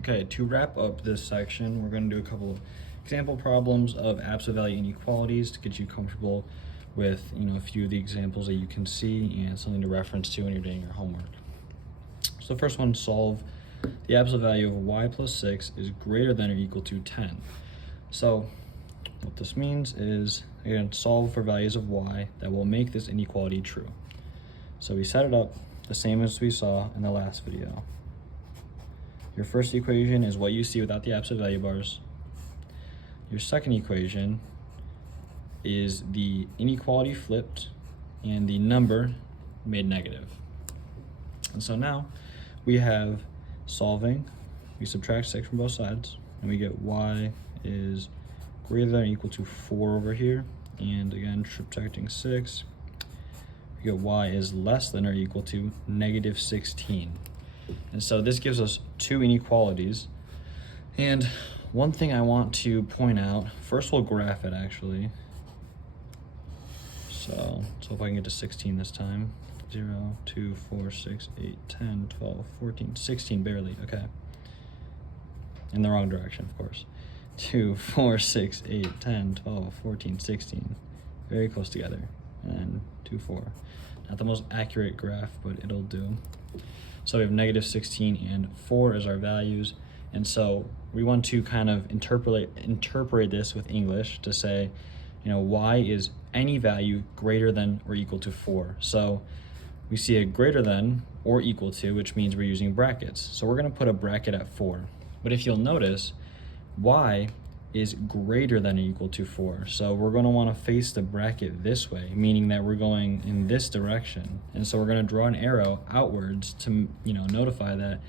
Okay, to wrap up this section, we're going to do a couple of example problems of absolute value inequalities to get you comfortable with, a few of the examples that you can see and something to reference to when you're doing your homework. So the first one, solve the absolute value of y plus 6 is greater than or equal to 10. So what this means is, again, solve for values of y that will make this inequality true. So we set it up the same as we saw in the last video. Your first equation is what you see without the absolute value bars. Your second equation is the inequality flipped and the number made negative. And so now we have solving, we subtract 6 from both sides, and we get y is greater than or equal to 4 over here. And again, subtracting 6, we get y is less than or equal to negative 16. And so this gives us two inequalities. And one thing I want to point out, first we'll graph it actually. So let's hope I can get to 16 this time. 0, 2, 4, 6, 8, 10, 12, 14, 16, barely, okay. In the wrong direction, of course. 2, 4, 6, 8, 10, 12, 14, 16. Very close together. And 2, 4. Not the most accurate graph, but it'll do. So we have negative 16 and 4 as our values. And so we want to kind of interpret this with English to say, y is any value greater than or equal to 4. So we see a greater than or equal to, which means we're using brackets. So we're going to put a bracket at 4. But if you'll notice, y is greater than or equal to 4. So we're going to want to face the bracket this way, meaning that we're going in this direction. And so we're going to draw an arrow outwards to, notify that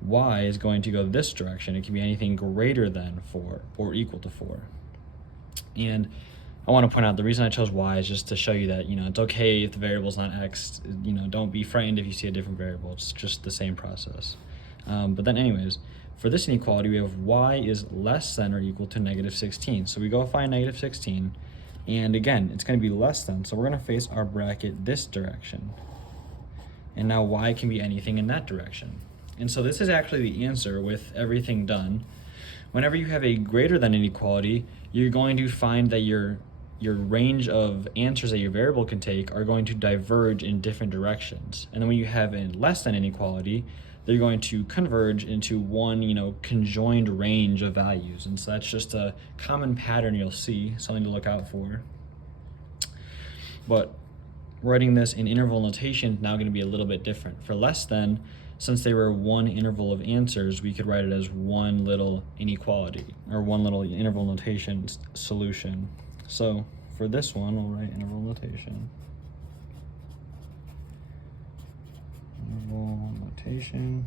y is going to go this direction. It can be anything greater than 4 or equal to 4. And I want to point out the reason I chose y is just to show you that, it's okay if the variable is not x. Don't be frightened if you see a different variable. It's just the same process. But then anyways, for this inequality, we have y is less than or equal to negative 16. So we go find negative 16. And again, it's going to be less than. So we're going to face our bracket this direction. And now y can be anything in that direction. And so this is actually the answer with everything done. Whenever you have a greater than inequality, you're going to find that your range of answers that your variable can take are going to diverge in different directions. And then when you have a less than inequality, they're going to converge into one, conjoined range of values. And so that's just a common pattern you'll see, something to look out for. But writing this in interval notation is now going to be a little bit different. For less than, since they were one interval of answers, we could write it as one little inequality, or one little interval notation solution. So for this one, we'll write interval notation. Interval notation.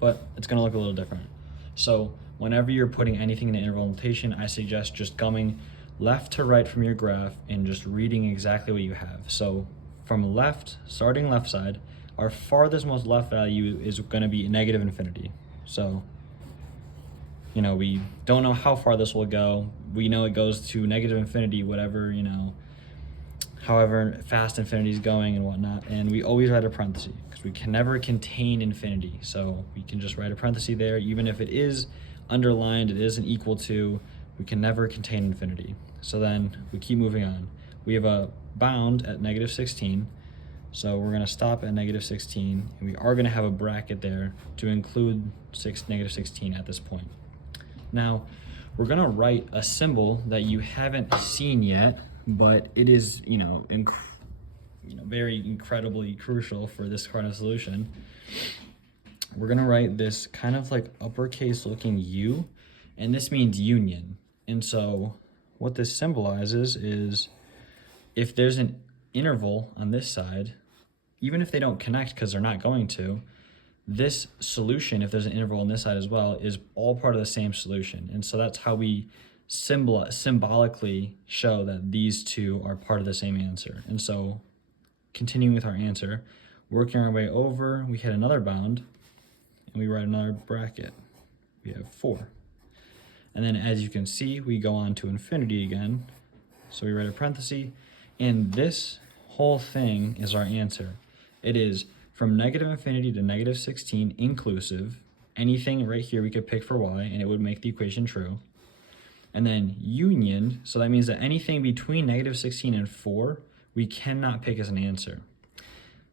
But it's going to look a little different. So whenever you're putting anything in interval notation, I suggest just going left to right from your graph and just reading exactly what you have. So from left, starting left side, our farthest most left value is going to be negative infinity. So we don't know how far this will go. We know it goes to negative infinity, whatever, however fast infinity is going and whatnot. And we always write a parenthesis because we can never contain infinity. So we can just write a parenthesis there. Even if it is underlined, it isn't equal to, we can never contain infinity. So then we keep moving on. We have a bound at negative 16. So we're going to stop at negative 16. And we are going to have a bracket there to include negative 16 at this point. Now, we're going to write a symbol that you haven't seen yet, but it is, very incredibly crucial for this kind of solution. We're going to write this kind of like uppercase looking U, and this means union. And so what this symbolizes is if there's an interval on this side, even if they don't connect because they're not going to, this solution, if there's an interval on this side as well, is all part of the same solution. And so that's how we symbolically show that these two are part of the same answer. And so continuing with our answer, working our way over, we hit another bound, and we write another bracket. We have 4. And then as you can see, we go on to infinity again. So we write a parenthesis, and this whole thing is our answer. It is from negative infinity to negative 16 inclusive, anything right here we could pick for y, and it would make the equation true. And then union, so that means that anything between negative 16 and 4, we cannot pick as an answer.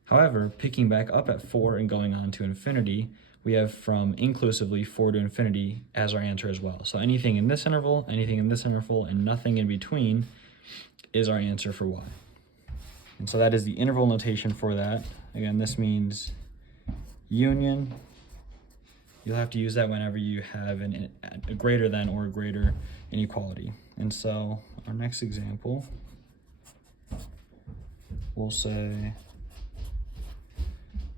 However, picking back up at 4 and going on to infinity, we have from inclusively 4 to infinity as our answer as well. So anything in this interval, anything in this interval, and nothing in between is our answer for y. And so that is the interval notation for that. Again, this means union. You'll have to use that whenever you have a greater than or greater inequality. And so our next example, we'll say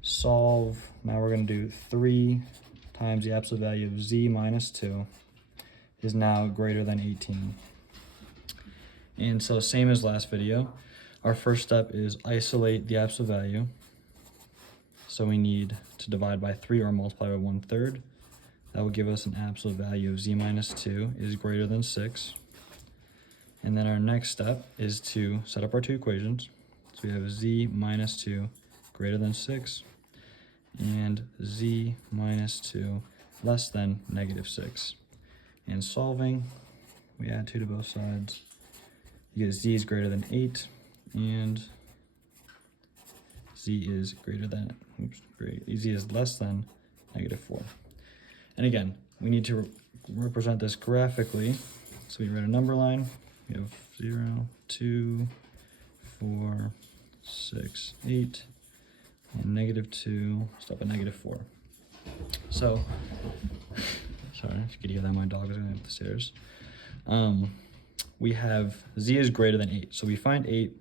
solve, now we're going to do 3 times the absolute value of z minus 2 is now greater than 18. And so same as last video, our first step is isolate the absolute value. So we need to divide by 3 or multiply by 1/3. That will give us an absolute value of z minus 2 is greater than 6. And then our next step is to set up our two equations. So we have z minus 2 greater than 6 and z minus 2 less than negative 6. And solving, we add 2 to both sides. You get z is greater than 8 and z is greater than, z is less than negative 4. And again, we need to represent this graphically. So we write a number line. We have 0, 2, 4, 6, 8, and negative 2, stop at negative 4. So, sorry, if you could hear that, my dog is going up the stairs. We have z is greater than 8. So we find 8,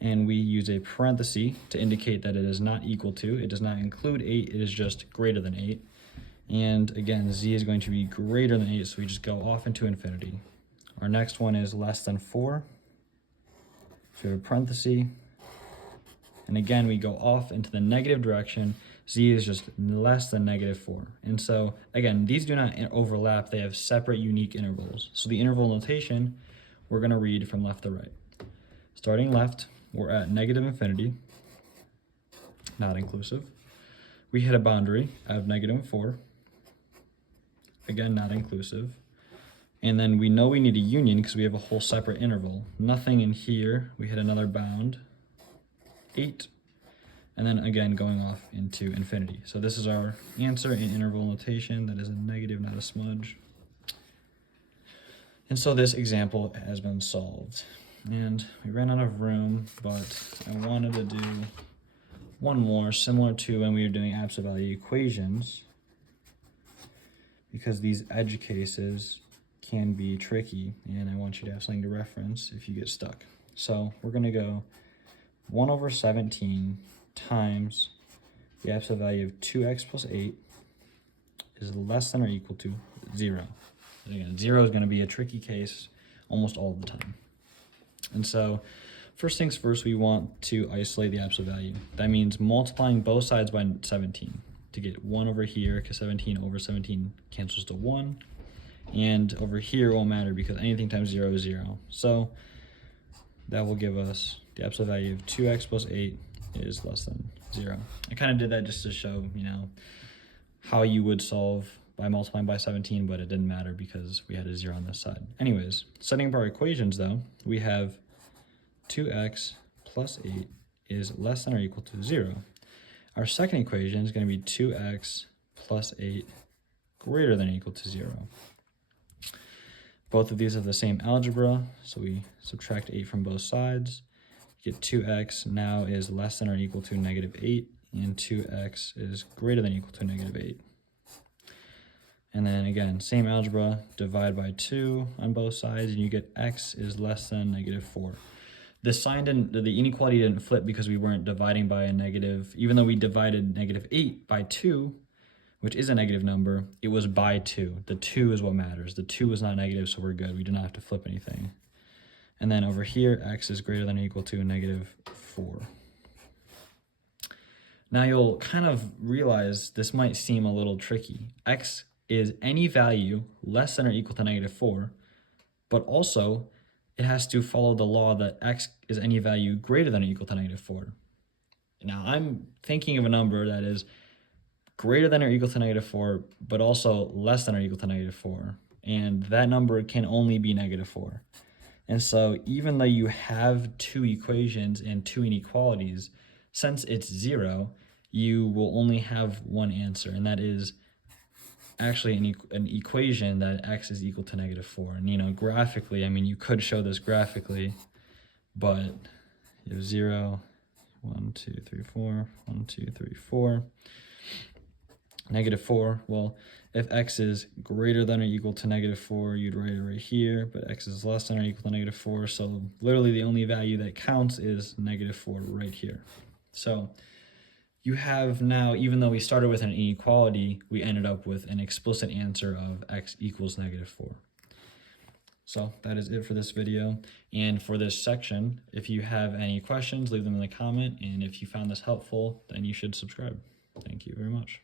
and we use a parenthesis to indicate that it is not equal to. It does not include 8, it is just greater than 8. And again, z is going to be greater than 8, so we just go off into infinity. Our next one is less than 4. So we have a parenthesis. And again, we go off into the negative direction. Z is just less than negative 4. And so, again, these do not overlap. They have separate, unique intervals. So the interval notation, we're going to read from left to right. Starting left, we're at negative infinity, not inclusive. We hit a boundary of negative 4. Again, not inclusive. And then we know we need a union because we have a whole separate interval. Nothing in here. We hit another bound, 8. And then again, going off into infinity. So this is our answer in interval notation. That is a negative, not a smudge. And so this example has been solved. And we ran out of room, but I wanted to do one more similar to when we were doing absolute value equations, because these edge cases can be tricky, and I want you to have something to reference if you get stuck. So we're going to go 1 over 17 times the absolute value of 2x plus 8 is less than or equal to 0. Again, 0 is going to be a tricky case almost all the time. And so first things first, we want to isolate the absolute value. That means multiplying both sides by 17 to get 1 over here, because 17 over 17 cancels to 1. And over here won't matter because anything times 0 is 0. So that will give us the absolute value of 2x plus 8 is less than 0. I kind of did that just to show, how you would solve by multiplying by 17, but it didn't matter because we had a 0 on this side. Anyways, setting up our equations though, we have 2x plus 8 is less than or equal to 0. Our second equation is going to be 2x plus 8 greater than or equal to 0. Both of these have the same algebra, so we subtract 8 from both sides. Get 2x now is less than or equal to negative 8, and 2x is greater than or equal to negative 8. And then again, same algebra, divide by 2 on both sides, and you get x is less than negative 4. The sign the inequality didn't flip because we weren't dividing by a negative, even though we divided negative 8 by 2, which is a negative number, it was by 2. The 2 is what matters. The 2 is not negative, so we're good. We do not have to flip anything. And then over here, x is greater than or equal to negative 4. Now you'll kind of realize this might seem a little tricky. X is any value less than or equal to negative 4, but also it has to follow the law that x is any value greater than or equal to negative 4. Now I'm thinking of a number that is greater than or equal to -4, but also less than or equal to -4. And that number can only be -4. And so even though you have two equations and two inequalities, since it's 0, you will only have one answer, and that is actually an equation that x is equal to -4. And, you know, graphically, I mean, you could show this graphically, but you have 0, 1, 2, 3, 4, 1, 2, 3, 4. -4, well, if x is greater than or equal to -4, you'd write it right here, but x is less than or equal to -4, so literally the only value that counts is -4 right here. So you have now, even though we started with an inequality, we ended up with an explicit answer of x equals -4. So that is it for this video and for this section. If you have any questions, leave them in the comment, and if you found this helpful, then you should subscribe. Thank you very much.